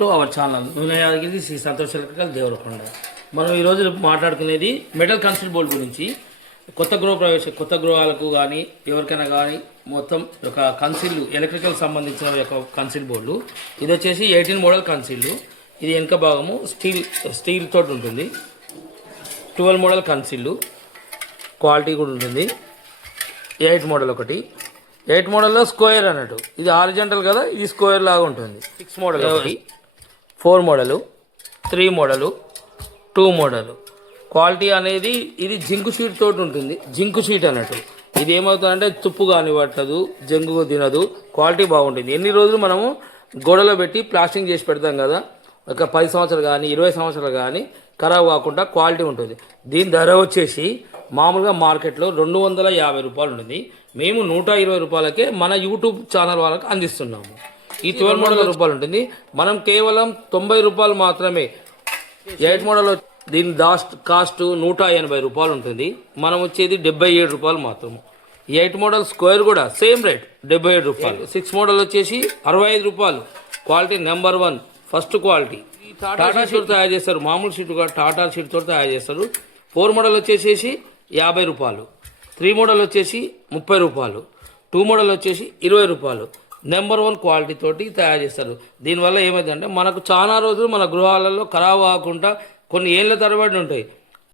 To our channel నూనె Yadagiri Shri Santosh electrical Devarakonda. మనం ఈరోజు మాట్లాడుకునేది మెటల్ కన్సిల్ బోర్డు గురించి. కొత్త గృహాలకు కానీ ఎవరికైనా కానీ మొత్తం ఒక కన్సిల్ ఎలక్ట్రికల్ సంబంధించిన ఒక కన్సిల్ బోర్డు. ఇది వచ్చేసి 18 మోడల్ కన్సిల్. ఇది వెనక భాగము స్టీల్ తోటి ఉంటుంది. 12 మోడల్ కన్సిల్ క్వాలిటీ కూడా ఉంటుంది. 8 మోడల్ ఒకటి, 8 మోడల్లో స్క్వేర్ అన్నట్టు. ఇది హారిజంటల్ కదా, ఇది స్క్వేర్ లాగా ఉంటుంది. 6 మోడల్ ఒకటి, 4 మోడలు, 3 మోడలు, 2 మోడలు. క్వాలిటీ అనేది ఇది జింకు షీట్ తోటి ఉంటుంది. జింకు షీట్ అన్నట్టు. ఇది ఏమవుతుందంటే తుప్పు కానీ పట్టదు, జంగు తినదు, క్వాలిటీ బాగుంటుంది. ఎన్ని రోజులు మనము గోడలో పెట్టి ప్లాస్టింగ్ చేసి పెడతాం కదా, ఒక 10 సంవత్సరాలు కానీ 20 సంవత్సరాలు కానీ ఖరాబ్ కాకుండా క్వాలిటీ ఉంటుంది. దీని ధర వచ్చేసి మామూలుగా మార్కెట్లో 250 రూపాయలు ఉంటుంది. మేము 120 రూపాయలకే మన యూట్యూబ్ ఛానల్ వాళ్ళకి అందిస్తున్నాము. ఈ 12 మోడల్ రూపాయలు ఉంటుంది. మనం కేవలం 90 రూపాయలు మాత్రమే. 8 మోడల్ దీని కాస్ట్ 180 రూపాయలు ఉంటుంది. మనం వచ్చేది 77 రూపాయలు మాత్రము. 8 మోడల్ స్క్వేర్ కూడా సేమ్ రేట్ 77 రూపాయలు. 6 మోడల్ వచ్చేసి 65 రూపాయలు. Quality number 1 first quality. Tata sheet తయారు చేస్తారు, మామూలు షీట్ కూడా టాటా షీట్ తోటి తయారు చేస్తారు. 4 మోడల్ వచ్చేసి 50 రూపాయలు, 3 మోడల్ వచ్చేసి 30 రూపాయలు, 2 మోడల్ వచ్చేసి 20 రూపాయలు. నెంబర్ 1 క్వాలిటీ తోటి తయారు చేస్తారు. దీనివల్ల ఏమైందంటే మనకు చాలా రోజులు మన గృహాలలో ఖరాబ్ కాకుండా కొన్ని ఏళ్ళ తరబడి ఉంటాయి.